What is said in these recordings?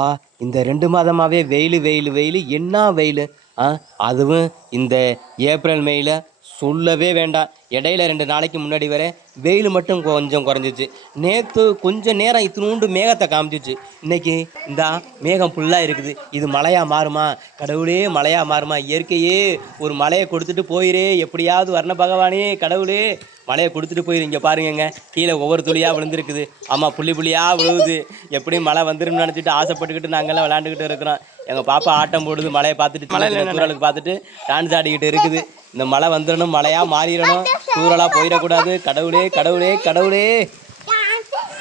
ஆ இந்த 2 மாதமாவே வெயிலு, வெயிலு, வெயிலு என்ன வெயிலு! ஆ அதுவும் இந்த ஏப்ரல், மேல சொல்லவே வேண்டாம். இடையில 2 நாளைக்கு முன்னாடி வரை வெயிலு மட்டும் கொஞ்சம் குறைஞ்சிச்சு. நேத்து கொஞ்ச நேரம் இத்துணூண்டு மேகத்த காமிச்சுச்சு. இன்னைக்கு இந்தா மேகம் ஃபுல்லா இருக்குது. இது மழையா மாறுமா? கடவுளே மழையா மாறுமா? இயற்கையே ஒரு மழைய கொடுத்துட்டு போயிரே! எப்படியாவது வர்ண பகவானே கடவுளே! மழைய குடுத்துட்டு போயிரு. இங்க பாருங்கங்க. கீழ ஒவ்வொரு துளியா விழுந்திருக்குது. ஆமா, புள்ளி புள்ளியா விழுவுது. எப்படியும் மழை வந்துரும்னு நெனச்சுட்டு ஆசைப்பட்டுக்கிட்டு நாங்கெல்லாம் விளையாண்டுக்கிட்டு இருக்கிறோம். எங்க பாப்பா ஆட்டம் போடுது. மழைய பார்த்துட்டு சின்ன சின்ன தூறலுக்கு பார்த்துட்டு டான்ஸ் ஆடிக்கிட்டு இருக்குது. இந்த மழை வந்துரணும், மழையா மாறிறணும். தூறலா போயிடக்கூடாது. கடவுளே, கடவுளே, கடவுளே!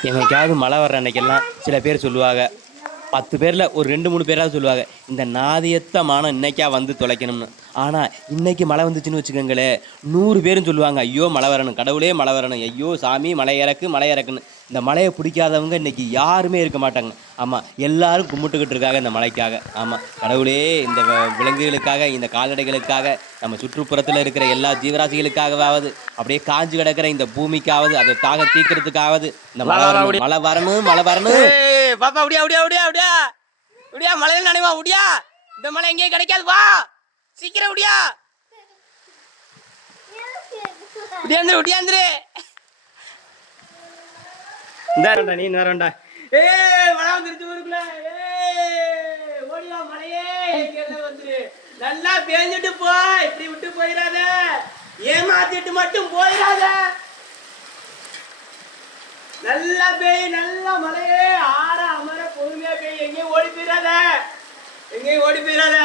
என்னைக்காவது மழை வர்ற அன்னைக்கெல்லாம் சில பேர் சொல்லுவாங்க. 10 பேர்ல ஒரு 2, 3 பேராவது சொல்லுவாங்க, இந்த நாதியத்த மானம் இன்னைக்கா வந்து தொலைக்கணும்னு. ஆனா இன்னைக்கு மழை வந்துச்சுன்னு வச்சுக்கோங்களேன், 100 பேரும் சொல்லுவாங்க, ஐயோ மழை வரணும், கடவுளே மழை வரணும், ஐயோ சாமி மழை இறக்கு மழை இறக்குன்னு. இந்த மழையை பிடிக்காதவங்க இன்னைக்கு யாருமே இருக்க மாட்டாங்க. ஆமா, எல்லாரும் கும்பிட்டுக்கிட்டு இருக்காங்க இந்த மழைக்காக. ஆமா, கடவுளே இந்த விலங்குகளுக்காக, இந்த கால்நடைகளுக்காக, நம்ம சுற்றுப்புறத்தில் இருக்கிற எல்லா ஜீவராசிகளுக்காகவாவது, அப்படியே காஞ்சு கிடக்கிற இந்த பூமிக்காவது, அதை தாக தீக்கிறதுக்காவது இந்த மழை வரணும், மழை வரணும், மழை வரணும். பாப்பா அப்படியா அப்படியா அப்படியா அப்படியா அப்படியா மழையில நினைவா அப்படியா? இந்த மழை எங்கேயும் கிடைக்காது, வா சீக்கிரம் அப்படியா உடியாந்துரு உடியாந்துரு. இந்த நீ நேரம்டா. மழை வந்துருச்சு ஊருக்குள்ள. ஓடியா மழையே வந்துரு. நல்லா பேஞ்சிட்டு போ, இப்படி விட்டு போயிடாத, ஏமாத்திட்டு மட்டும் போயிடாத. நல்லா பேய், நல்லா மழையே ஆற அமர பொறுமையா பேய். எங்கேயும் ஓடி போயிடாத, எங்கேயும் ஓடி போயிடாத.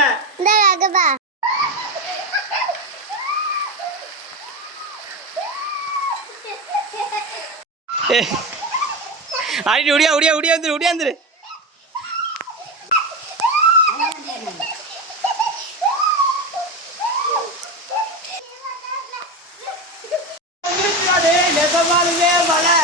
ஆடி உடியா உடியா உடியா வந்துரு உடியா வந்துரு. நெசமாலுமே மழை.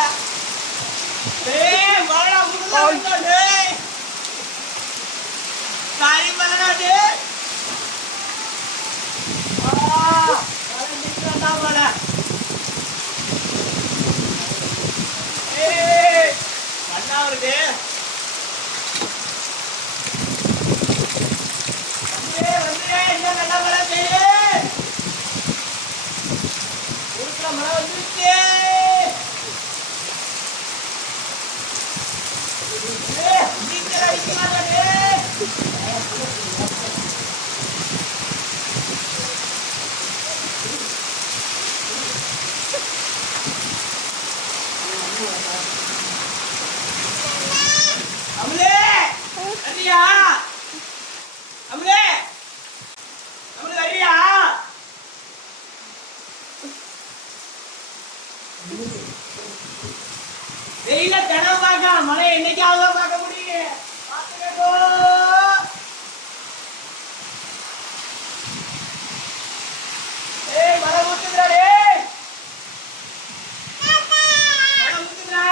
வெயில தினம் பார்க்க, மழை என்னைக்காவது பார்க்க முடியும். பார்த்துக்கோ. மழை ஊத்துதுடா டேய், மழை ஊத்துதுடா.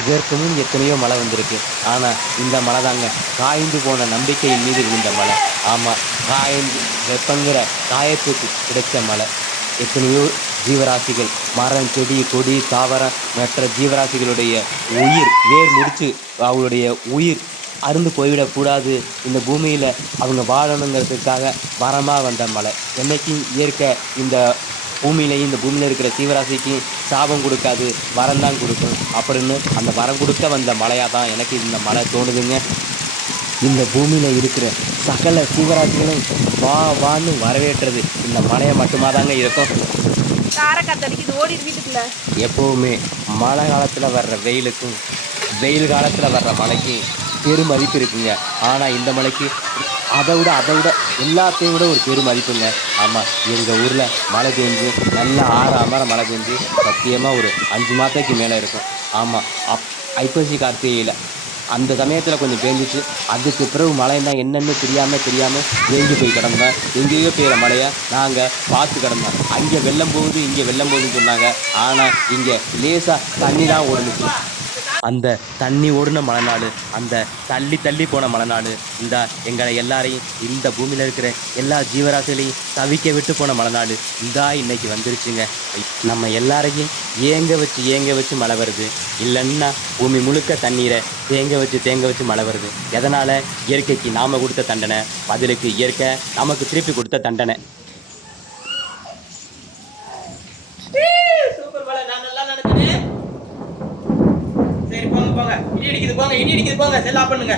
இதற்கு முன் எத்தனையோ மழை வந்திருக்கு. ஆனால் இந்த மழை தாங்க காய்ந்து போன நம்பிக்கையின் மீது விழுந்த மழை. ஆமாம், காய்ந்து வெப்பங்கிற காயத்துக்கு கிடைச்ச மழை. எத்தனையோ ஜீவராசிகள், மரம், செடி, கொடி, தாவரம், மற்ற ஜீவராசிகளுடைய உயிர் வேர் முடிச்சு அவங்களுடைய உயிர் அருந்து போய்விடக்கூடாது, இந்த பூமியில் அவங்க வாழணுங்கிறதுக்காக வரமாக வந்த மழை. என்றைக்கும் இயற்கை இந்த பூமியிலையும் இந்த பூமியில் இருக்கிற ஜீவராசிக்கும் சாபம் கொடுக்காது, வரம் தான் கொடுக்கும் அப்படின்னு அந்த வரம் கொடுக்க வந்த மழையாக தான் எனக்கு இந்த மழை தோணுதுங்க. இந்த பூமியில் இருக்கிற சகல ஜீவராசிகளும் வா வான்னு வரவேற்றது இந்த மழையை மட்டுமா தாங்க இருக்கும். எப்போவுமே மழை காலத்தில் வர்ற வெயிலுக்கும் வெயில் காலத்தில் வர்ற மழைக்கும் பெருமதிப்பு இருக்குங்க. ஆனால் இந்த மழைக்கு அதை விட எல்லாத்தையும் விட ஒரு பெருமதிப்புங்க. ஆமாம், எங்கள் ஊரில் மழை பெஞ்சு நல்லா அமர மழை பெஞ்சு சத்தியமாக ஒரு 5 மாதத்துக்கு மேலே இருக்கும். ஆமாம், ஐப்பசி கார்த்திகையில் அந்த சமயத்தில் கொஞ்சம் பேஞ்சிச்சு. அதுக்கு பிறகு மழைன்னா என்னென்னு தெரியாமல் ஏங்கி போய் கிடந்தேன். எங்கேயோ பெய்கிற மழையை நாங்கள் பார்த்து கிடந்தோம். அங்கே வெள்ளம் போகுது, இங்கே வெள்ளம் போகுதுன்னு சொன்னாங்க. ஆனால் இங்கே லேசாக தண்ணி தான் ஓடுனுச்சு. அந்த தண்ணி ஓடுன மழை நாள், அந்த தள்ளி தள்ளி போன மழை நாள், இந்த எங்களை எல்லாரையும் இந்த பூமியில் இருக்கிற எல்லா ஜீவராசிகளையும் தவிக்க விட்டு போன மழை நாள் இந்தா இன்னைக்கு வந்துருச்சுங்க. நம்ம எல்லாரையும் ஏங்க வச்சு மழை வருது. இல்லைன்னா பூமி முழுக்க தண்ணீரை தேங்க வச்சு மழை வருது. எதனால்? இயற்கைக்கு நாம் கொடுத்த தண்டனை, பதிலுக்கு இயற்கை நமக்கு திருப்பி கொடுத்த தண்டனை. சூப்பர் போல, நான் நல்லா நினைச்சேன். சரி போங்க போங்க, இடி அடிக்குது போங்க, செல் ஆஃப் பண்ணுங்க.